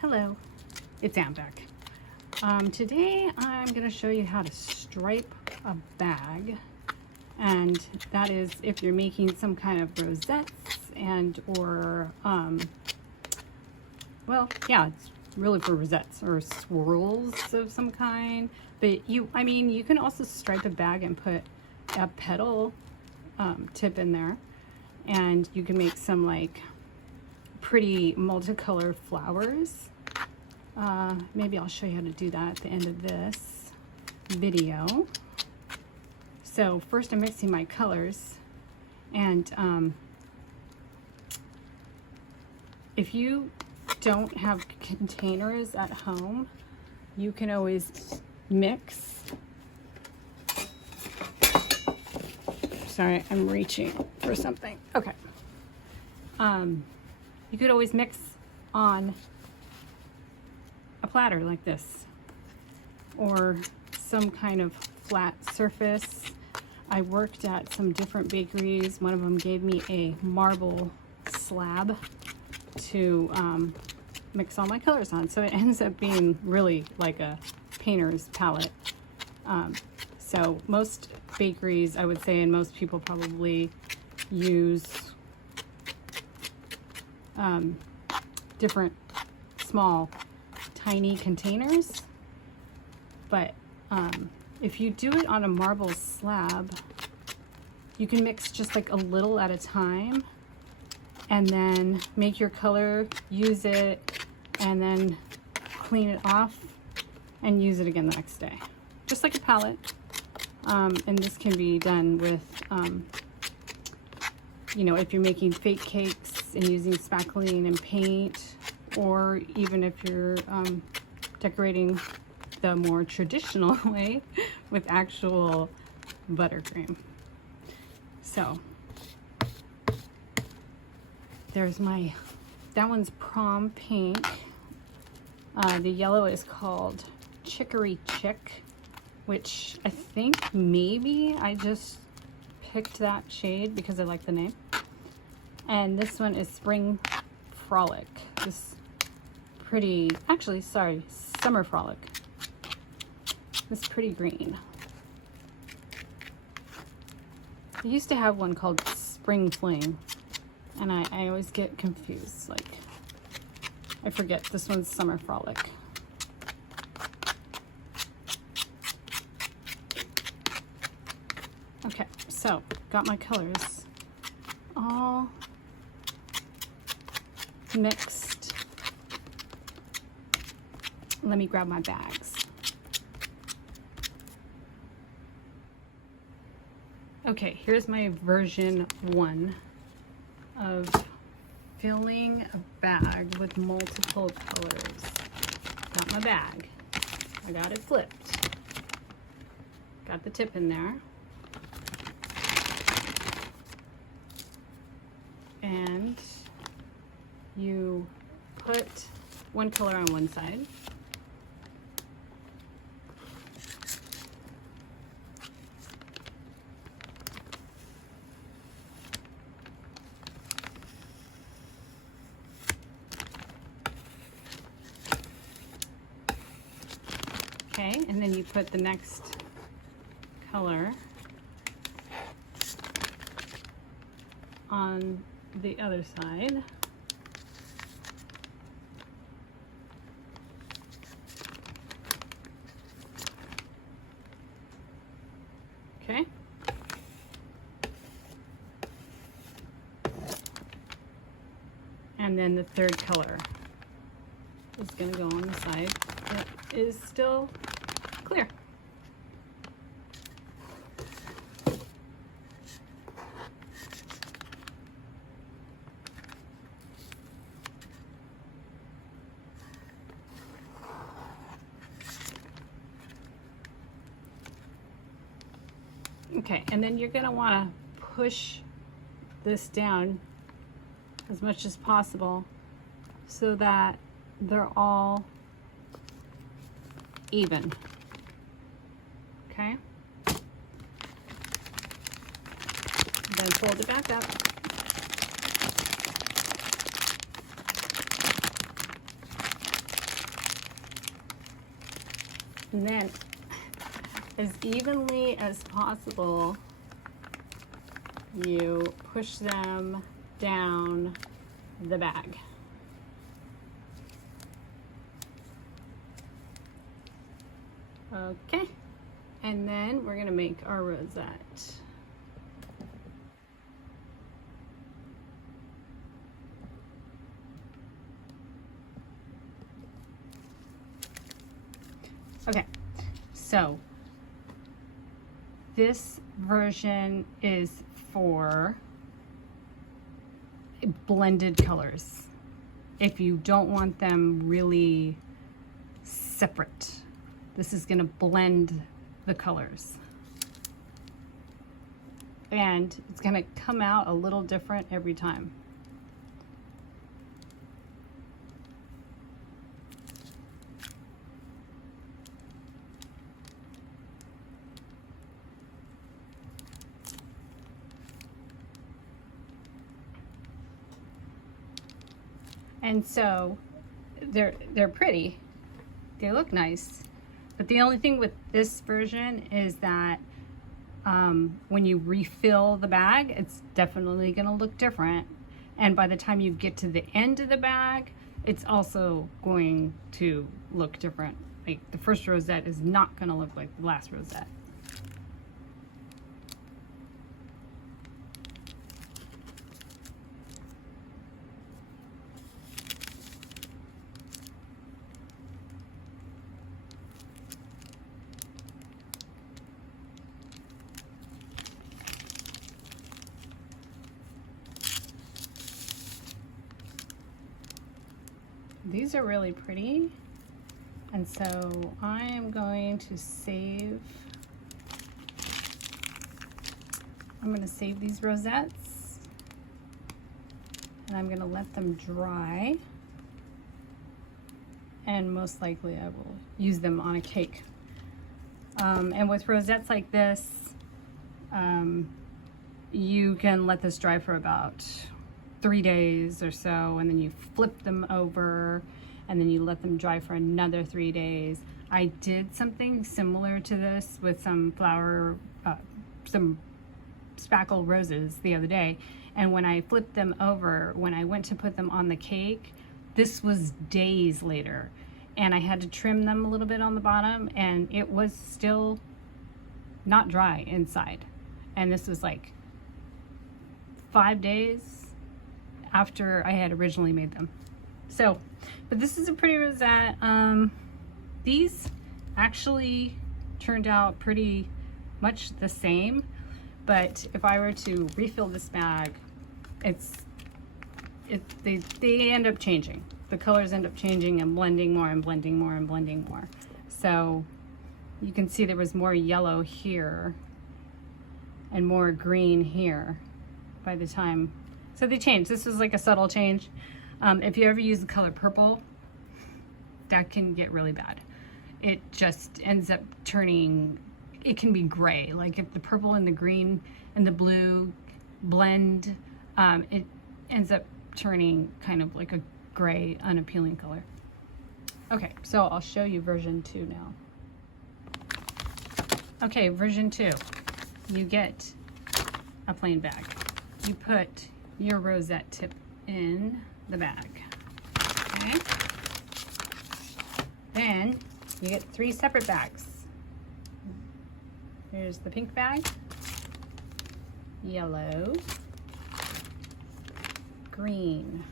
Hello, it's Ann back. Today I'm going to show you how to stripe a bag, and that is if you're making some kind of rosettes or well, yeah, it's really for rosettes or swirls of some kind. But you can also stripe a bag and put a petal tip in there, and you can make some like pretty multicolored flowers. Maybe I'll show you how to do that at the end of this video. So first I'm mixing my colors, and if you don't have containers at home, you can always mix. Sorry, I'm reaching for something. Okay. You could always mix on a platter like this, or some kind of flat surface. I worked at some different bakeries. One of them gave me a marble slab to mix all my colors on, so it ends up being really like a painter's palette. So most bakeries, I would say, and most people probably use different small tiny containers, but if you do it on a marble slab, you can mix just like a little at a time and then make your color, use it, and then clean it off and use it again the next day, just like a palette. And this can be done with you know, if you're making fake cakes and using spackling and paint, or even if you're decorating the more traditional way with actual buttercream. So there's that one's prom pink. The yellow is called Chicory Chick, which I think maybe I just picked that shade because I like the name. And this one is Spring Frolic. This pretty, actually, sorry, Summer Frolic. This pretty green. I used to have one called Spring Fling, and I always get confused. Like, I forget. This one's Summer Frolic. Okay, so got my colors all mixed. Let me grab my bags. Okay, here's my version 1 of filling a bag with multiple colors. Got my bag. I got it flipped. Got the tip in there. And you put one color on one side. Okay, and then you put the next color on the other side. Okay. And then the third color is going to go on the side that is still clear. Okay, and then you're going to want to push this down as much as possible so that they're all even. Okay? Then fold it back up. And then, as evenly as possible, you push them down the bag. Okay, and then we're gonna make our rosette. Okay, so this version is for blended colors. If you don't want them really separate, this is gonna blend the colors. And it's gonna come out a little different every time. And so they're pretty, they look nice, but the only thing with this version is that when you refill the bag, it's definitely going to look different, and by the time you get to the end of the bag, it's also going to look different. Like the first rosette is not going to look like the last rosette. These are really pretty, and so I am going to save, these rosettes, and I'm going to let them dry, and most likely I will use them on a cake. And with rosettes like this, you can let this dry for about 3 days or so, and then you flip them over, and then you let them dry for another 3 days. I did something similar to this with some some spackle roses the other day, and when I flipped them over, when I went to put them on the cake, this was days later, and I had to trim them a little bit on the bottom, and it was still not dry inside. And this was like 5 days after I had originally made them. So, but this is a pretty rosette. These actually turned out pretty much the same, but if I were to refill this bag, they end up changing. The colors end up changing and blending more and blending more and blending more. So you can see there was more yellow here and more green here by the time. So they changed. This was like a subtle change. If you ever use the color purple, that can get really bad. It just ends up turning, it can be gray. Like if the purple and the green and the blue blend, it ends up turning kind of like a gray, unappealing color. Okay, so I'll show you version 2 now. Okay, version 2. You get a plain bag. You put your rosette tip in the bag. Okay. Then you get 3 separate bags. Here's the pink bag, yellow, green.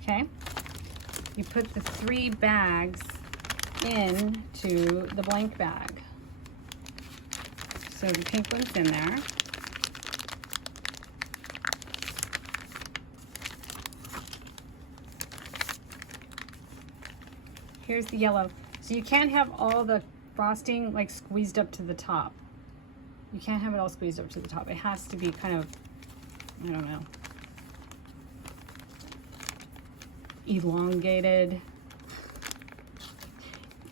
Okay. You put the 3 bags into the blank bag. So the pink one's in there. Here's the yellow. So you can't have all the frosting like squeezed up to the top. You can't have it all squeezed up to the top. It has to be kind of, I don't know, elongated,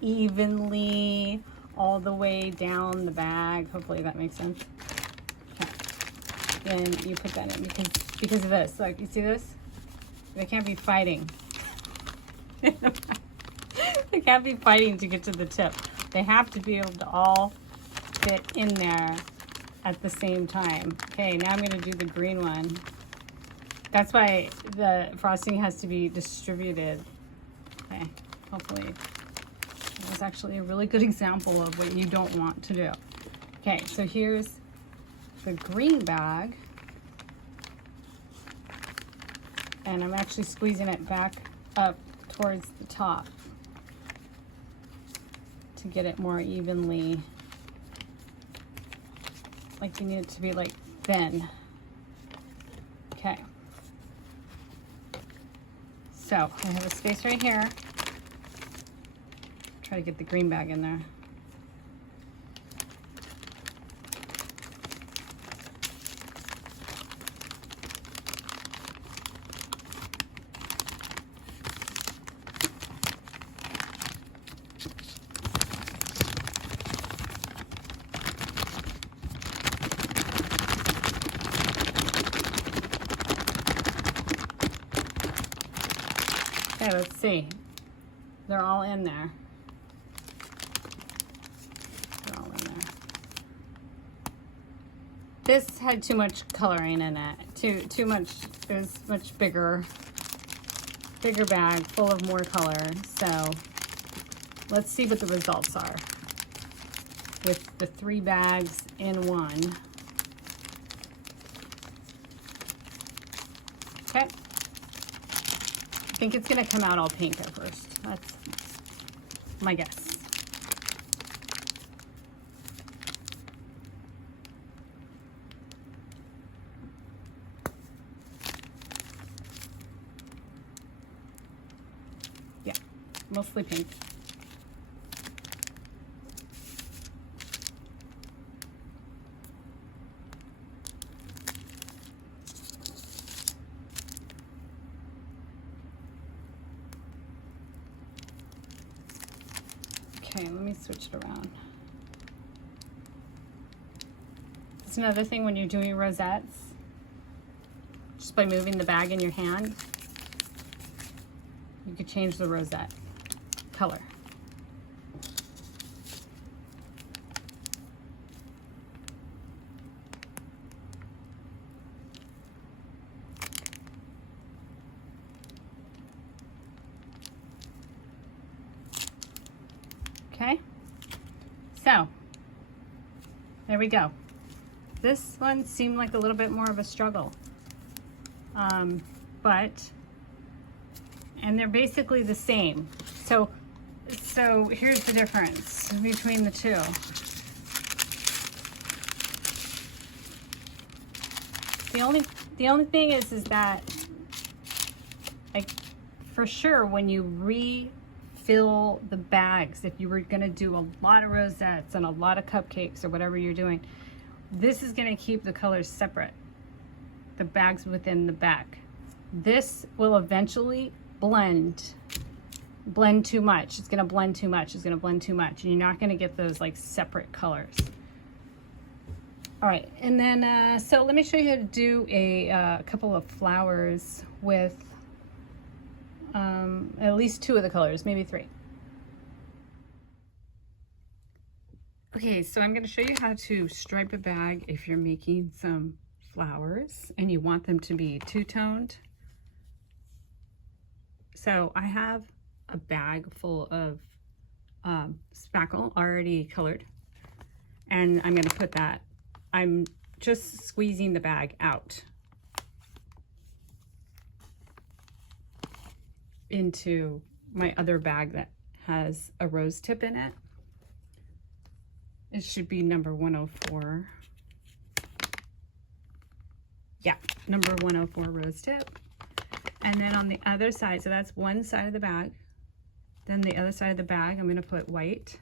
evenly all the way down the bag. Hopefully that makes sense. Okay. And you put that in because of this. Like, you see this? They can't be fighting. They can't be fighting to get to the tip. They have to be able to all fit in there at the same time. Okay, now I'm going to do the green one. That's why the frosting has to be distributed. Okay, hopefully that was actually a really good example of what you don't want to do. Okay, so here's the green bag. And I'm actually squeezing it back up towards the top to get it more evenly. Like you need it to be like thin. Okay. So I have a space right here. Try to get the green bag in there. Okay, let's see. They're all in there. They're all in there. This had too much coloring in it. Too much. It was much bigger bag full of more color. So let's see what the results are with the 3 bags in one. Okay. I think it's going to come out all pink at first. That's my guess. Yeah, mostly pink. Okay, let me switch it around. That's another thing when you're doing rosettes, just by moving the bag in your hand, you could change the rosette color. Okay, so there we go. This one seemed like a little bit more of a struggle, and they're basically the same. So here's the difference between the two. The only thing is that, like, for sure when you refill the bags, if you were gonna do a lot of rosettes and a lot of cupcakes or whatever you're doing, this is gonna keep the colors separate, the bags within the bag. This will eventually blend too much. It's gonna blend too much. It's gonna blend too much, and you're not gonna get those like separate colors. All right, and then so let me show you how to do a couple of flowers with at least 2 of the colors, maybe 3. Okay, so I'm going to show you how to stripe a bag if you're making some flowers and you want them to be two-toned. So I have a bag full of spackle already colored, and I'm going to put that, I'm just squeezing the bag out into my other bag that has a rose tip in it. It should be number 104. Yeah, number 104 rose tip. And then on the other side, so that's one side of the bag. Then the other side of the bag, I'm going to put white.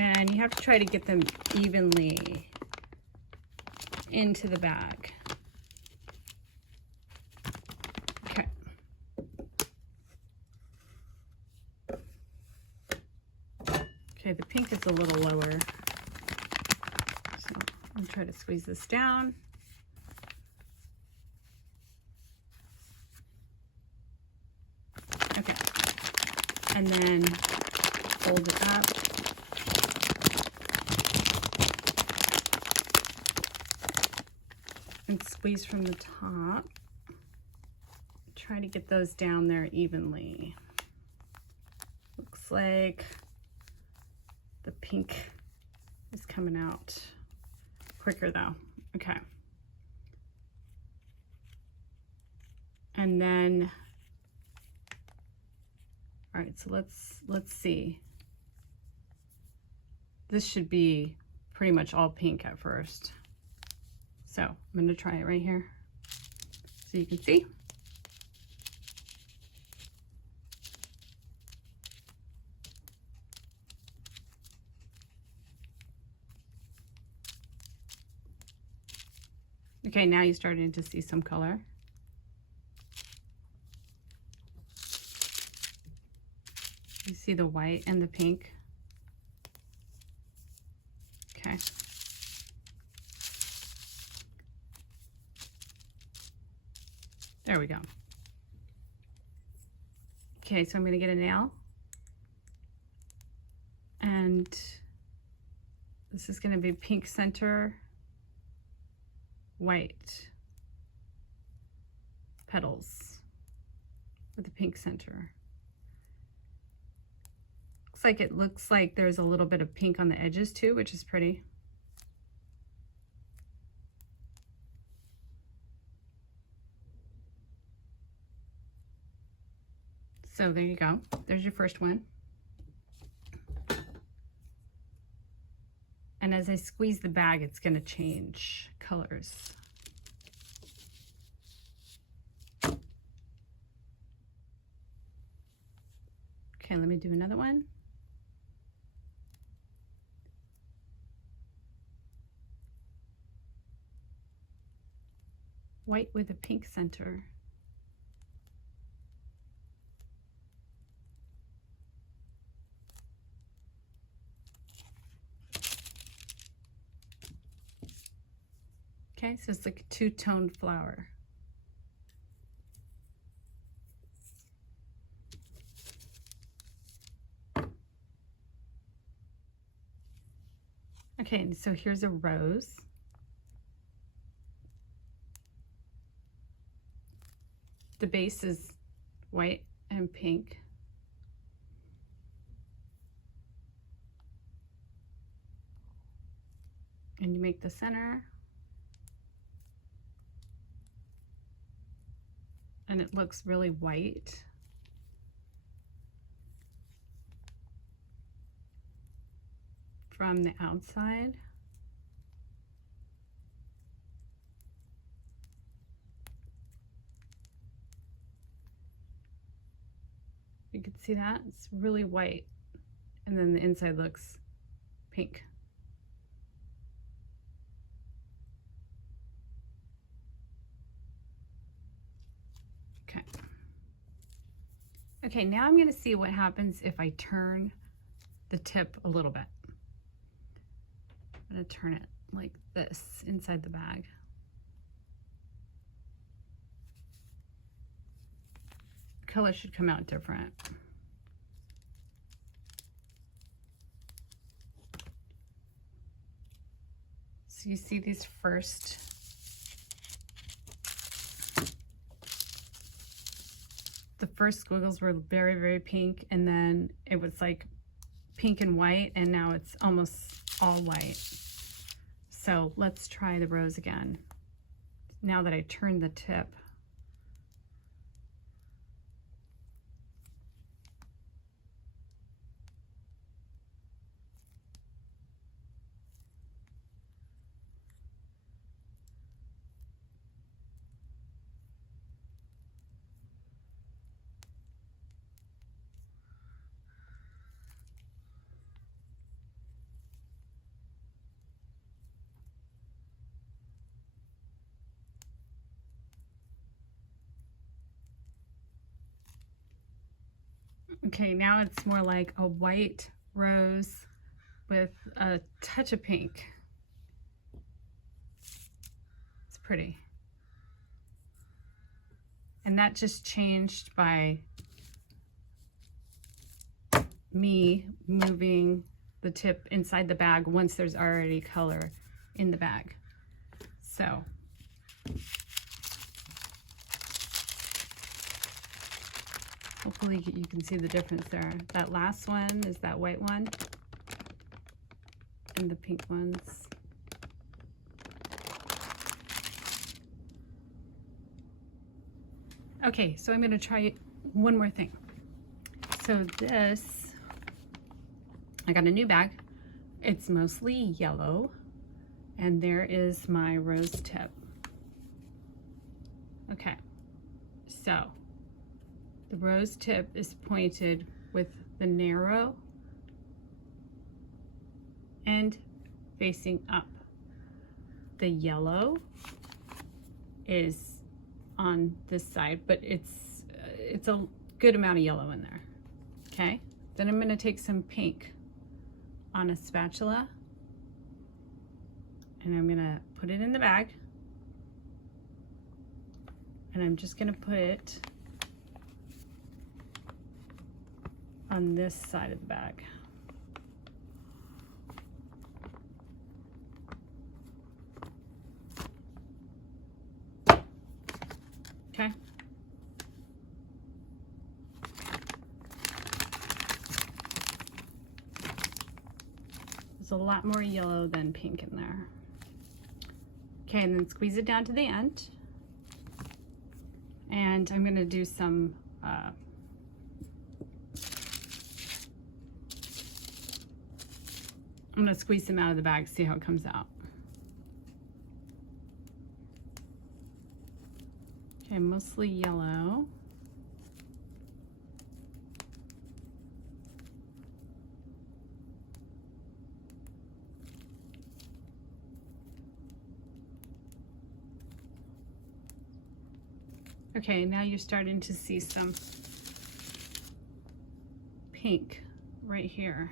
And you have to try to get them evenly into the bag. Okay. Okay, the pink is a little lower. So I'm gonna try to squeeze this down. Okay, and then fold it up. And squeeze from the top. Try to get those down there evenly. Looks like the pink is coming out quicker though. Okay. And then, all right, so let's see. This should be pretty much all pink at first. So I'm going to try it right here so you can see. Okay, now you're starting to see some color. You see the white and the pink. Okay. There we go. Okay, so I'm going to get a nail. And this is going to be pink center, white petals with a pink center. Looks like there's a little bit of pink on the edges too, which is pretty. So there you go. There's your first one. And as I squeeze the bag, it's going to change colors. Okay, let me do another one. White with a pink center. Okay, so it's like a two-toned flower. Okay, and so here's a rose. The base is white and pink. And you make the center. And it looks really white. From the outside. You can see that? It's really white. And then the inside looks pink. Okay. Okay, now I'm going to see what happens if I turn the tip a little bit. I'm going to turn it like this inside the bag. Color should come out different. So you see these first squiggles were very, very pink, and then it was like pink and white, and now it's almost all white. So let's try the rose again. Now that I turned the tip. Okay, now it's more like a white rose with a touch of pink. It's pretty. And that just changed by me moving the tip inside the bag once there's already color in the bag. So hopefully you can see the difference there. That last one is that white one, and the pink ones. Okay, so I'm gonna try one more thing. So this, I got a new bag. It's mostly yellow, and there is my rose tip. Okay, so the rose tip is pointed with the narrow end facing up. The yellow is on this side, but it's a good amount of yellow in there. Okay, then I'm going to take some pink on a spatula and I'm going to put it in the bag, and I'm just going to put it on this side of the bag. Okay. There's a lot more yellow than pink in there. Okay, and then squeeze it down to the end. And I'm gonna do some I'm gonna squeeze some out of the bag, see how it comes out. Okay, mostly yellow. Okay, now you're starting to see some pink right here.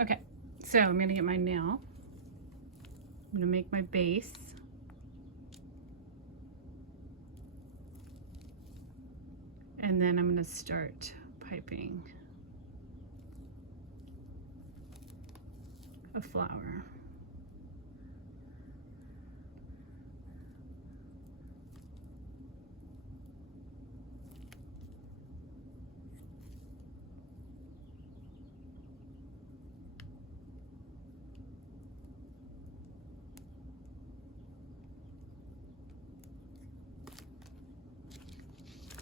Okay, so I'm gonna get my nail. I'm gonna make my base. And then I'm gonna start piping a flower.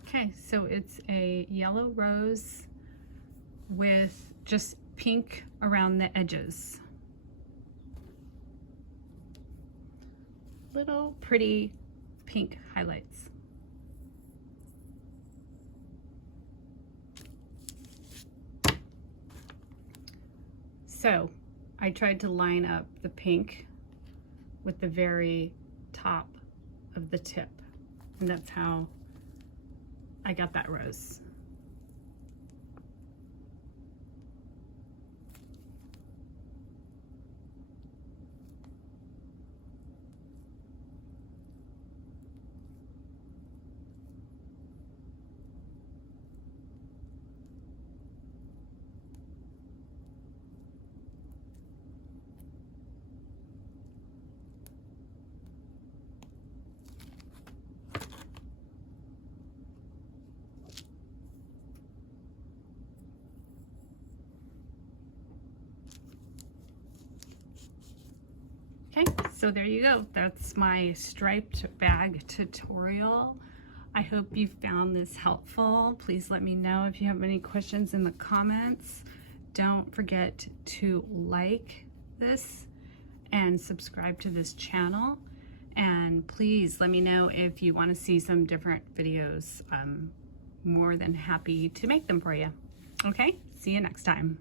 Okay, so it's a yellow rose with just pink around the edges. Little pretty pink highlights. So I tried to line up the pink with the very top of the tip, and that's how I got that rose. Okay, so there you go. That's my striped bag tutorial. I hope you found this helpful. Please let me know if you have any questions in the comments. Don't forget to like this and subscribe to this channel. And please let me know if you want to see some different videos. I'm more than happy to make them for you. Okay, see you next time.